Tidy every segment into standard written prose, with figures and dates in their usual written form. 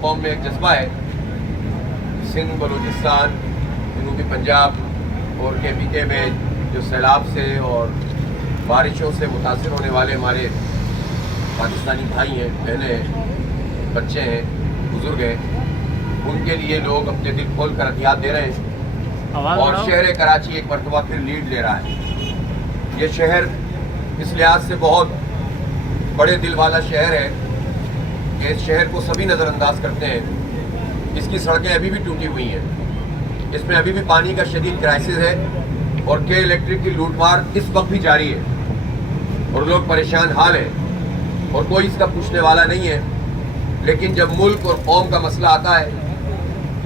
قوم میں ایک جذبہ ہے. سندھ، بلوچستان، جنوبی پنجاب اور KPK میں جو سیلاب سے اور بارشوں سے متاثر ہونے والے ہمارے پاکستانی بھائی ہیں، بہنیں ہیں، بچے ہیں، بزرگ ہیں، ان کے لیے لوگ اپنے دل کھول کر عطیات دے رہے ہیں. اور شہر کراچی ایک مرتبہ پھر لیڈ لے رہا ہے. یہ شہر اس لحاظ سے بہت بڑے دل والا شہر ہے کہ اس شہر کو سبھی نظر انداز کرتے ہیں. اس کی سڑکیں ابھی بھی ٹوٹی ہوئی ہیں، اس میں ابھی بھی پانی کا شدید کرائسس ہے، اور الیکٹرک کی لوٹ مار اس وقت بھی جاری ہے، اور لوگ پریشان حال ہیں، اور کوئی اس کا پوچھنے والا نہیں ہے. لیکن جب ملک اور قوم کا مسئلہ آتا ہے،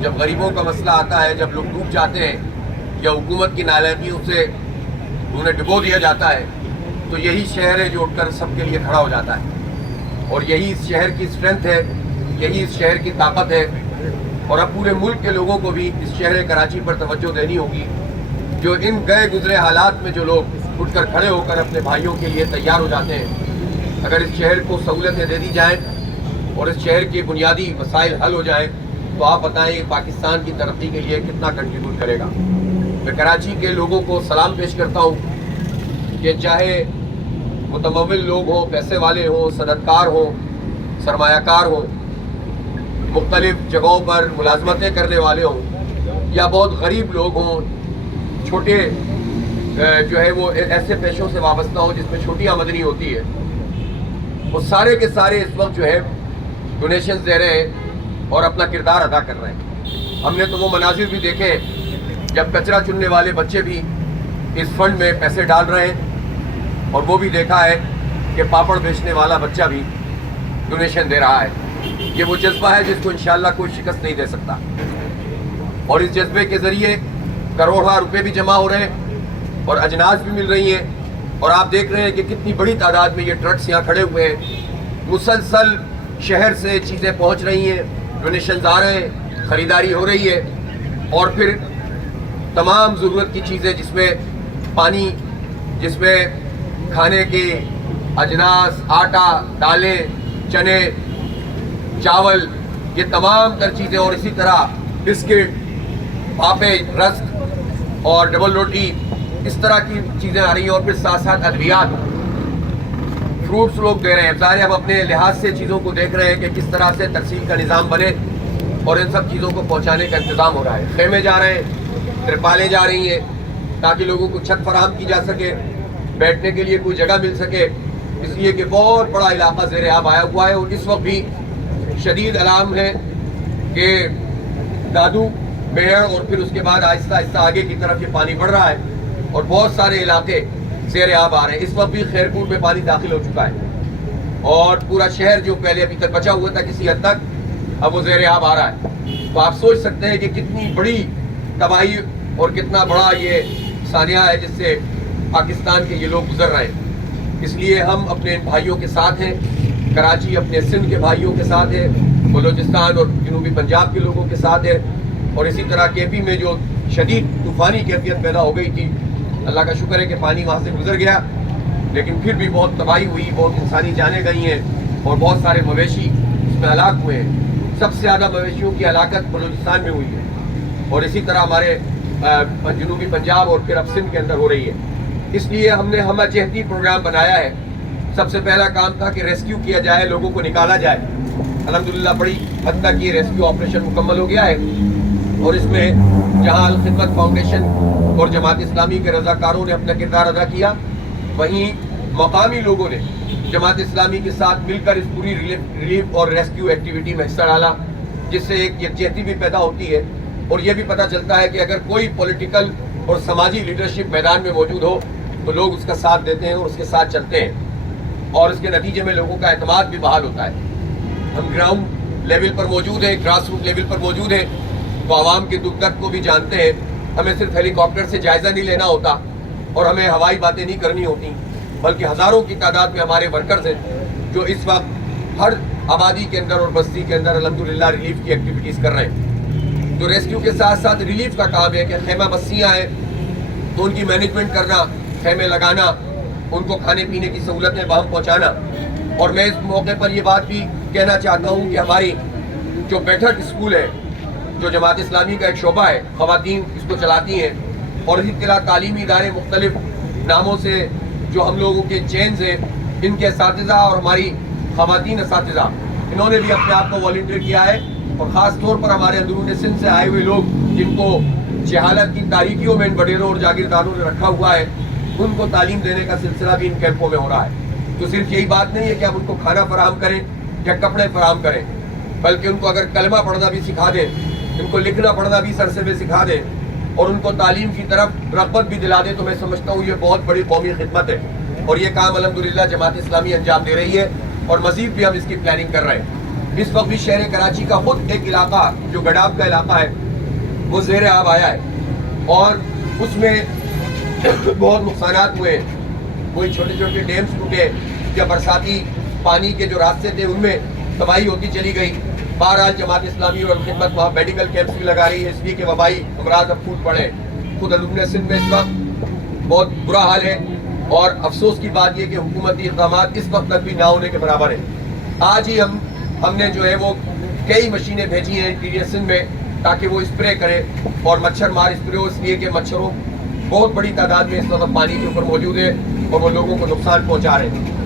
جب غریبوں کا مسئلہ آتا ہے، جب لوگ ڈوب جاتے ہیں یا حکومت کی نالائقیوں سے انہیں ڈبو دیا جاتا ہے، تو یہی شہر ہے جو اٹھ کر سب کے لیے کھڑا ہو جاتا ہے. اور یہی اس شہر کی اسٹرینتھ ہے، یہی اس شہر کی طاقت ہے. اور اب پورے ملک کے لوگوں کو بھی اس شہر کراچی پر توجہ دینی ہوگی. جو ان گئے گزرے حالات میں جو لوگ اٹھ کر کھڑے ہو کر اپنے بھائیوں کے لیے تیار ہو جاتے ہیں، اگر اس شہر کو سہولتیں دے دی جائیں اور اس شہر کے بنیادی مسائل حل ہو جائیں، تو آپ بتائیں یہ پاکستان کی ترقی کے لیے کتنا کنٹریبیوٹ کرے گا. میں کراچی کے لوگوں کو سلام پیش کرتا ہوں کہ چاہے متمول لوگ ہوں، پیسے والے ہوں، صنعت کار ہوں، سرمایہ کار ہوں، مختلف جگہوں پر ملازمتیں کرنے والے ہوں، یا بہت غریب لوگ ہوں، چھوٹے جو ہے وہ ایسے پیشوں سے وابستہ ہوں جس میں چھوٹی آمدنی ہوتی ہے، وہ سارے کے سارے اس وقت جو ہے ڈونیشنز دے رہے ہیں اور اپنا کردار ادا کر رہے ہیں. ہم نے تو وہ مناظر بھی دیکھے جب کچرا چننے والے بچے بھی اس فنڈ میں پیسے ڈال رہے ہیں، اور وہ بھی دیکھا ہے کہ پاپڑ بیچنے والا بچہ بھی ڈونیشن دے رہا ہے. یہ وہ جذبہ ہے جس کو انشاءاللہ کوئی شکست نہیں دے سکتا. اور اس جذبے کے ذریعے کروڑوں روپے بھی جمع ہو رہے ہیں اور اجناس بھی مل رہی ہیں. اور آپ دیکھ رہے ہیں کہ کتنی بڑی تعداد میں یہ ٹرکس یہاں کھڑے ہوئے ہیں. مسلسل شہر سے چیزیں پہنچ رہی ہیں، ڈونیشنز آ رہے ہیں، خریداری ہو رہی ہے. اور پھر تمام ضرورت کی چیزیں، جس میں پانی، جس میں کھانے کے اجناس، آٹا، دالیں، چنے، چاول، یہ تمام تر چیزیں، اور اسی طرح بسکٹ، پاپے، رسک اور ڈبل روٹی، اس طرح کی چیزیں آ رہی ہیں. اور پھر ساتھ ساتھ ادویات، فروٹس لوگ دے رہے ہیں. ظاہر ہم اپنے لحاظ سے چیزوں کو دیکھ رہے ہیں کہ کس طرح سے ترسیل کا نظام بنے اور ان سب چیزوں کو پہنچانے کا انتظام ہو رہا ہے. خیمے جا رہے ہیں، ترپالیں جا رہی ہیں تاکہ لوگوں کو چھت فراہم کی جا سکے، بیٹھنے کے لیے کوئی جگہ مل سکے. اس لیے کہ بہت بڑا علاقہ زیر آب آیا ہوا ہے، اور اس وقت بھی شدید علام ہے کہ دادو، میڑ، اور پھر اس کے بعد آہستہ آہستہ آگے کی طرف یہ پانی بڑھ رہا ہے اور بہت سارے علاقے زیر آب آ رہے ہیں. اس وقت بھی خیرپور میں پانی داخل ہو چکا ہے، اور پورا شہر جو پہلے ابھی تک بچا ہوا تھا کسی حد تک، اب وہ زیر آب آ رہا ہے. تو آپ سوچ سکتے ہیں کہ کتنی بڑی تباہی اور کتنا بڑا یہ سانحہ ہے جس سے پاکستان کے یہ لوگ گزر رہے ہیں. اس لیے ہم اپنے بھائیوں کے ساتھ ہیں. کراچی اپنے سندھ کے بھائیوں کے ساتھ ہے، بلوچستان اور جنوبی پنجاب کے لوگوں کے ساتھ ہے، اور اسی طرح KP میں جو شدید طوفانی کیفیت پیدا ہو گئی تھی، اللہ کا شکر ہے کہ پانی وہاں سے گزر گیا، لیکن پھر بھی بہت تباہی ہوئی، بہت انسانی جانیں گئی ہیں، اور بہت سارے مویشی اس میں ہلاک ہوئے ہیں. سب سے زیادہ مویشیوں کی ہلاکت بلوچستان میں ہوئی ہے، اور اسی طرح ہمارے جنوبی پنجاب اور پھر اب سندھ کے اندر ہو رہی ہے. اس لیے ہم نے ہمہ جہتی پروگرام بنایا ہے. سب سے پہلا کام تھا کہ ریسکیو کیا جائے، لوگوں کو نکالا جائے. الحمدللہ بڑی حد تک یہ ریسکیو آپریشن مکمل ہو گیا ہے، اور اس میں جہاں الخدمت فاؤنڈیشن اور جماعت اسلامی کے رضاکاروں نے اپنا کردار ادا کیا، وہیں مقامی لوگوں نے جماعت اسلامی کے ساتھ مل کر اس پوری ریلیف اور ریسکیو ایکٹیویٹی میں حصہ ڈالا، جس سے ایک یکجہتی بھی پیدا ہوتی ہے، اور یہ بھی پتہ چلتا ہے کہ اگر کوئی پولیٹیکل اور سماجی لیڈرشپ میدان میں موجود ہو تو لوگ اس کا ساتھ دیتے ہیں اور اس کے ساتھ چلتے ہیں، اور اس کے نتیجے میں لوگوں کا اعتماد بھی بحال ہوتا ہے. ہم گراؤنڈ لیول پر موجود ہیں، گراس روٹ لیول پر موجود ہیں، تو عوام کے دکھ درد کو بھی جانتے ہیں. ہمیں صرف ہیلی کاپٹر سے جائزہ نہیں لینا ہوتا اور ہمیں ہوائی باتیں نہیں کرنی ہوتی، بلکہ ہزاروں کی تعداد میں ہمارے ورکرز ہیں جو اس وقت ہر آبادی کے اندر اور بستی کے اندر الحمدللہ ریلیف کی ایکٹیویٹیز کر رہے ہیں. جو ریسکیو کے ساتھ ساتھ ریلیف کا کام ہے کہ خیمہ بستیاں ہیں تو ان کی مینجمنٹ کرنا، خیمے لگانا، ان کو کھانے پینے کی سہولتیں وہاں پہنچانا. اور میں اس موقع پر یہ بات بھی کہنا چاہتا ہوں کہ ہماری جو بیٹھک اسکول ہے جو جماعت اسلامی کا ایک شعبہ ہے, خواتین اس کو چلاتی ہیں, اور اسی طرح تعلیمی ادارے مختلف ناموں سے جو ہم لوگوں کے چینز ہیں, ان کے اساتذہ اور ہماری خواتین اساتذہ انہوں نے بھی اپنے آپ کو والنٹیئر کیا ہے, اور خاص طور پر ہمارے اندرون سندھ سے آئے ہوئے لوگ جن کو جہالت کی تاریکیوں میں ان وڈیروں اور جاگیرداروں نے رکھا ہوا ہے, ان کو تعلیم دینے کا سلسلہ بھی ان کیمپوں میں ہو رہا ہے. تو صرف یہی بات نہیں ہے کہ ہم ان کو کھانا فراہم کریں یا کپڑے فراہم کریں, بلکہ ان کو اگر کلمہ پڑھنا بھی سکھا دیں, ان کو لکھنا پڑھنا بھی سرسبے سکھا دیں, اور ان کو تعلیم کی طرف رغبت بھی دلا دیں, تو میں سمجھتا ہوں یہ بہت بڑی قومی خدمت ہے. اور یہ کام الحمدللہ جماعت اسلامی انجام دے رہی ہے, اور مزید بھی ہم اس کی پلاننگ کر رہے ہیں. اس وقت بھی شہر کراچی کا خود ایک علاقہ جو گڈاب کا علاقہ ہے وہ زیر آب آیا ہے, اور اس میں بہت نقصانات ہوئے. کوئی چھوٹے چھوٹے ڈیمز ٹوٹے, یا برساتی پانی کے جو راستے تھے ان میں تباہی ہوتی چلی گئی. بہرحال جماعت اسلامی اور خدمت وہاں میڈیکل کیمپس بھی لگا رہی ہے, اس لیے کہ وبائی امراض اب پھوٹ پڑے. خود الحمد سندھ میں اس وقت بہت برا حال ہے, اور افسوس کی بات یہ کہ حکومتی اقدامات اس وقت تک بھی نہ ہونے کے برابر ہیں. آج ہی ہم نے جو ہے وہ کئی مشینیں بھیجی ہیں انٹیریئر سندھ میں تاکہ وہ اسپرے کرے, اور مچھر مار اسپرے ہو, اس لیے کہ مچھروں بہت بڑی تعداد میں اس وقت پانی کے اوپر موجود ہے اور وہ لوگوں کو نقصان پہنچا رہے ہیں.